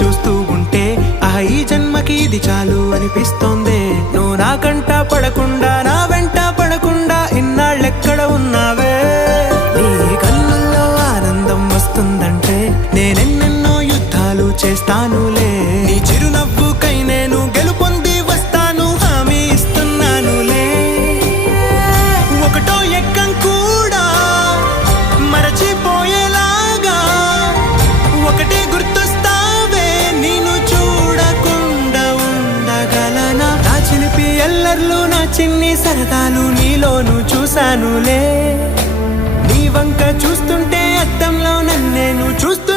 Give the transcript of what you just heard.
చూస్తూ ఉంటే ఈ జన్మకి ఇది చాలు అనిపిస్తోంది. నువ్వు నా కంట పడకుండా నా వెంట పడకుండా ఇన్నాళ్ళెక్కడ ఉన్నావే? నీ కన్నుల్లో ఆనందం వస్తుందంటే నేనెన్నెన్నో యుద్ధాలు చేస్తానులే. నీ చిరునవ్వుకై నేను గెలుపొంది వస్తాను, హామీ ఇస్తున్నానులే. ఒకటో ఎక్కం కూడా మరచిపోయేలాగా ఒకటే గుర్తొస్తావే, నేను చూడకుండా ఉండగలనా? నా చిలిపి ఎల్లర్లు నా చిన్ని సరదాలు నీలోను చూశానులే. నీ వంక చూస్తుంటే అద్దంలో నన్నేను చూస్తూ